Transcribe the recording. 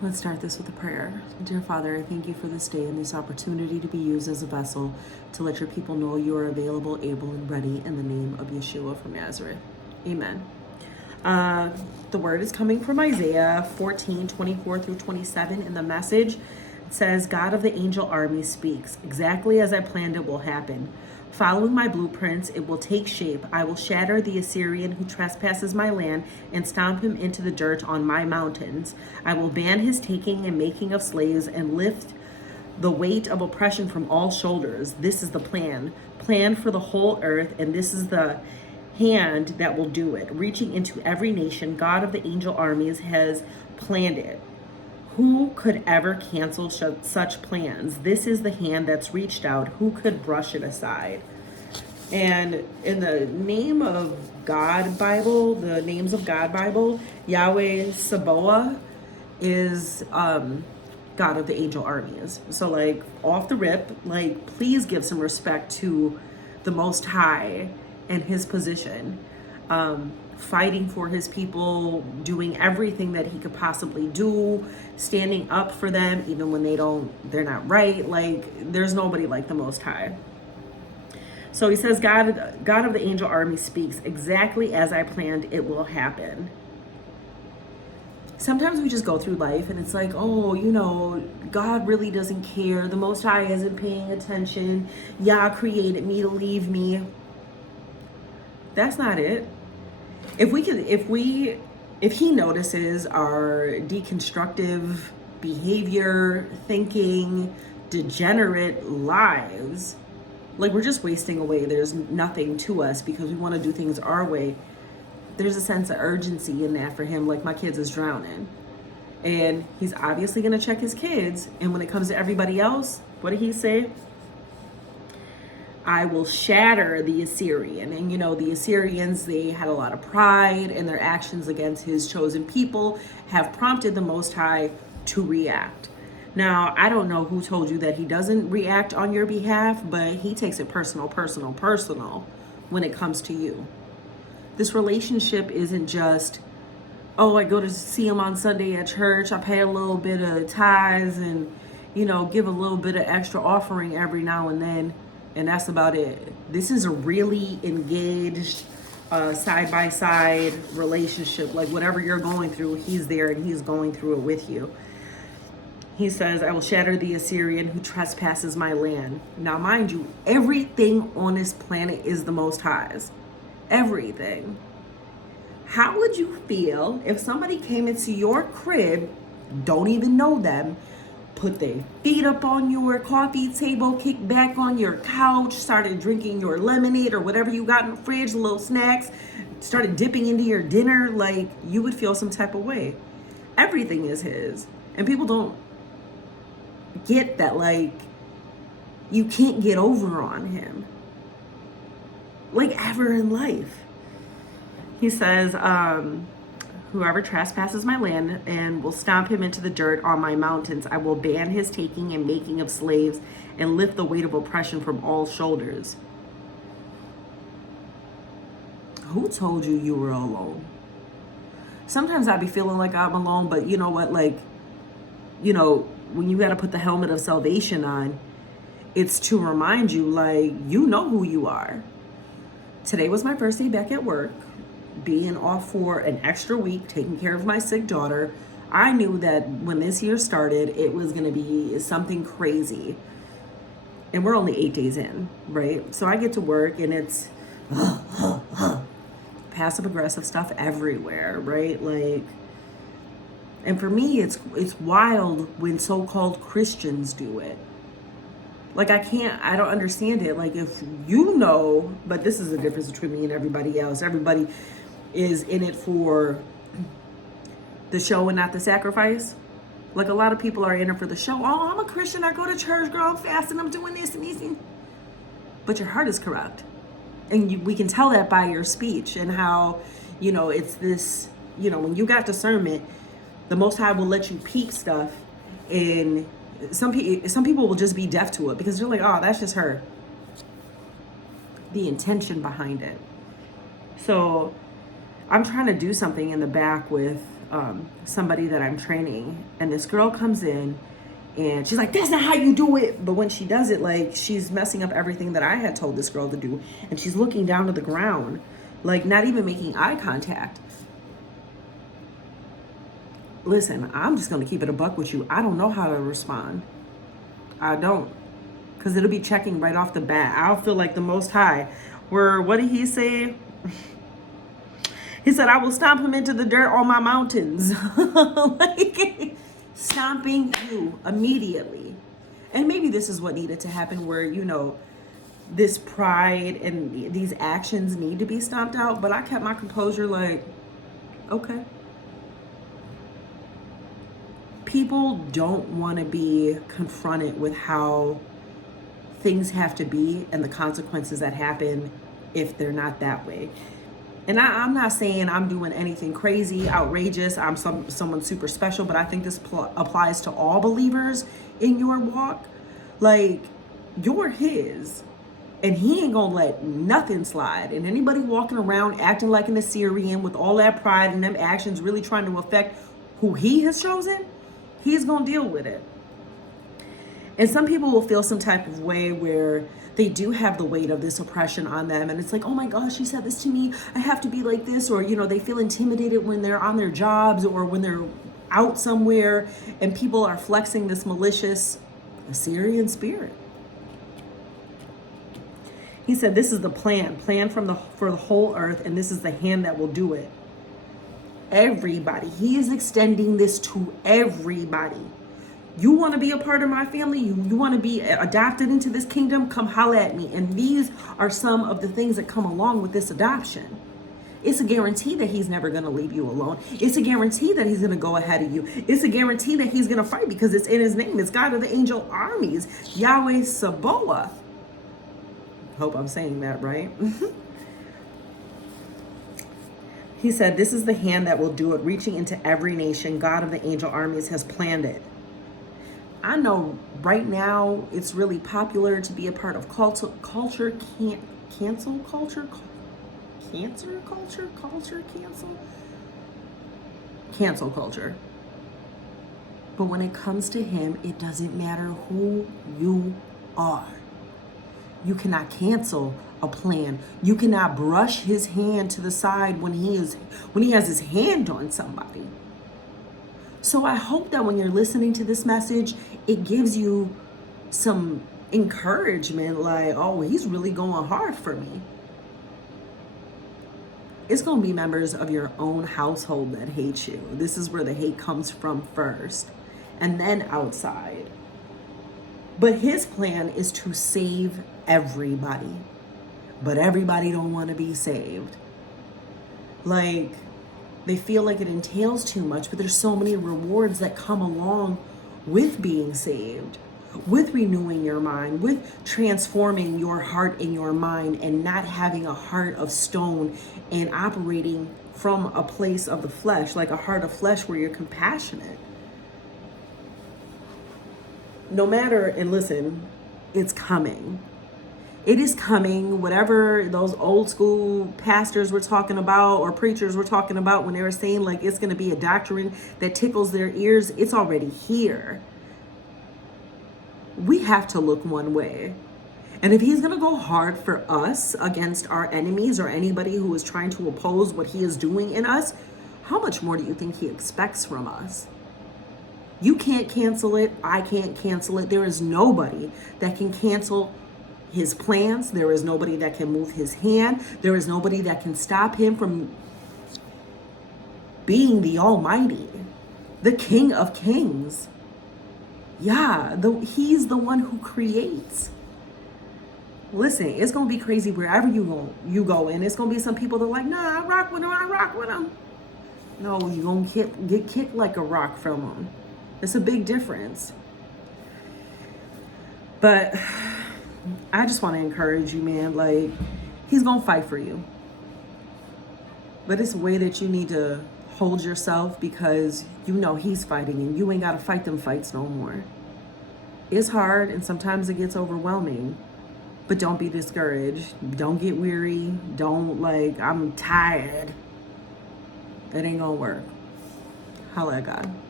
Let's start this with a prayer. Dear Father, I thank you for this day and this opportunity to be used as a vessel to let your people know you are available, able, and ready in the name of Yeshua from Nazareth. Amen. The word is coming from Isaiah 14:24 through 27 in the Message. It says, God of the angel army speaks. Exactly as I planned it will happen. Following my blueprints, it will take shape. I will shatter the Assyrian who trespasses my land and stomp him into the dirt on my mountains. I will ban his taking and making of slaves and lift the weight of oppression from all shoulders. This is the plan for the whole earth, and this is the hand that will do it. Reaching into every nation, God of the angel armies has planned it. Who could ever cancel such plans? This is the hand that's reached out. Who could brush it aside? And in the Name of God Bible, the Names of God Bible, Yahweh Sabaoth is God of the angel armies. So like off the rip, like please give some respect to the Most High and his position. Fighting for his people, doing everything that he could possibly do, standing up for them even when they're not right. Like there's nobody like the Most High. So he says, God of the angel army speaks. Exactly as I planned, it will happen. Sometimes we just go through life and it's like, oh, God really doesn't care. The Most High isn't paying attention. Yah created me to leave me. That's not it. If he notices our deconstructive behavior, thinking, degenerate lives, like we're just wasting away, there's nothing to us because we want to do things our way, there's a sense of urgency in that for him. Like my kids is drowning and he's obviously going to check his kids. And when it comes to everybody else, what did he say? I will shatter the Assyrian. And the Assyrians, they had a lot of pride, and their actions against his chosen people have prompted the Most High to react. Now, I don't know who told you that he doesn't react on your behalf, but he takes it personal when it comes to you. This relationship isn't just, I go to see him on Sunday at church, I pay a little bit of tithes and, give a little bit of extra offering every now and then. And that's about it. This is a really engaged, side-by-side relationship. Like whatever you're going through, he's there and he's going through it with you. He says, I will shatter the Assyrian who trespasses my land. Now, mind you, everything on this planet is the Most High's. Everything. How would you feel if somebody came into your crib, don't even know them, put their feet up on your coffee table, kicked back on your couch, started drinking your lemonade or whatever you got in the fridge, little snacks, started dipping into your dinner? Like, you would feel some type of way. Everything is his. And people don't get that, like, you can't get over on him. Like, ever in life. He says, whoever trespasses my land and will stomp him into the dirt on my mountains, I will ban his taking and making of slaves and lift the weight of oppression from all shoulders. Who told you you were alone? Sometimes I be feeling like I'm alone, but you know what? Like, when you got to put the helmet of salvation on, it's to remind you, like, you know who you are. Today was my first day back at work. Being off for an extra week, taking care of my sick daughter, I knew that when this year started, it was going to be something crazy. And we're only 8 days in, right? So I get to work and it's passive aggressive stuff everywhere, right? Like, and for me, it's wild when so-called Christians do it. Like, I don't understand it. Like, if but this is the difference between me and everybody else. Everybody is in it for the show and not the sacrifice. Like, a lot of people are in it for the show. Oh, I'm a Christian. I go to church, girl. I'm fasting. I'm doing this and this. But your heart is corrupt. And we can tell that by your speech and how, it's this, when you got discernment, the Most High will let you peek stuff. And some people will just be deaf to it because they're like, oh, that's just her. The intention behind it. So I'm trying to do something in the back with somebody that I'm training, and this girl comes in and she's like, that's not how you do it. But when she does it, like, she's messing up everything that I had told this girl to do. And she's looking down to the ground, like, not even making eye contact. Listen, I'm just going to keep it a buck with you. I don't know how to respond. I don't. Because it'll be checking right off the bat. I'll feel like the Most High. Where, what did he say? He said, I will stomp him into the dirt on my mountains. Like, stomping you immediately. And maybe this is what needed to happen, where, you know, this pride and these actions need to be stomped out. But I kept my composure, like, okay. People don't want to be confronted with how things have to be and the consequences that happen if they're not that way. And I'm not saying I'm doing anything crazy, outrageous. I'm someone super special, but I think this applies to all believers in your walk. Like, you're his, and he ain't gonna let nothing slide. And anybody walking around acting like an Assyrian with all that pride and them actions really trying to affect who he has chosen, he's gonna deal with it. And some people will feel some type of way where they do have the weight of this oppression on them. And it's like, oh my gosh, she said this to me. I have to be like this. Or, you know, they feel intimidated when they're on their jobs or when they're out somewhere and people are flexing this malicious Assyrian spirit. He said, this is the plan for the whole earth. And this is the hand that will do it. Everybody. He is extending this to everybody. You want to be a part of my family? You want to be adopted into this kingdom? Come holla at me. And these are some of the things that come along with this adoption. It's a guarantee that he's never going to leave you alone. It's a guarantee that he's going to go ahead of you. It's a guarantee that he's going to fight because it's in his name. It's God of the angel armies, Yahweh Sabaoth. Hope I'm saying that right. He said, this is the hand that will do it, reaching into every nation. God of the angel armies has planned it. I know right now it's really popular to be a part of cancel culture. But when it comes to him, it doesn't matter who you are. You cannot cancel a plan. You cannot brush his hand to the side when he has his hand on somebody. So I hope that when you're listening to this message, it gives you some encouragement, like, oh, he's really going hard for me. It's going to be members of your own household that hate you. This is where the hate comes from first, and then outside. But his plan is to save everybody. But everybody don't want to be saved. Like, they feel like it entails too much, but there's so many rewards that come along with being saved, with renewing your mind, with transforming your heart and your mind and not having a heart of stone and operating from a place of the flesh, like a heart of flesh where you're compassionate. No matter, and listen, it's coming. It is coming. Whatever those old school pastors were talking about or preachers were talking about when they were saying like it's going to be a doctrine that tickles their ears, it's already here. We have to look one way. And if he's going to go hard for us against our enemies or anybody who is trying to oppose what he is doing in us, how much more do you think he expects from us? You can't cancel it. I can't cancel it. There is nobody that can cancel his plans. There is nobody that can move his hand. There is nobody that can stop him from being the Almighty, the King of Kings. Yeah, he's the one who creates. Listen, it's going to be crazy wherever you go. And it's going to be some people that are like, nah, I rock with him. No, you're going to get kicked like a rock from him. It's a big difference. But I just want to encourage you, man. Like, he's going to fight for you. But it's a way that you need to hold yourself because you know he's fighting and you ain't got to fight them fights no more. It's hard and sometimes it gets overwhelming. But don't be discouraged. Don't get weary. Don't like, I'm tired. It ain't going to work. Holla at God.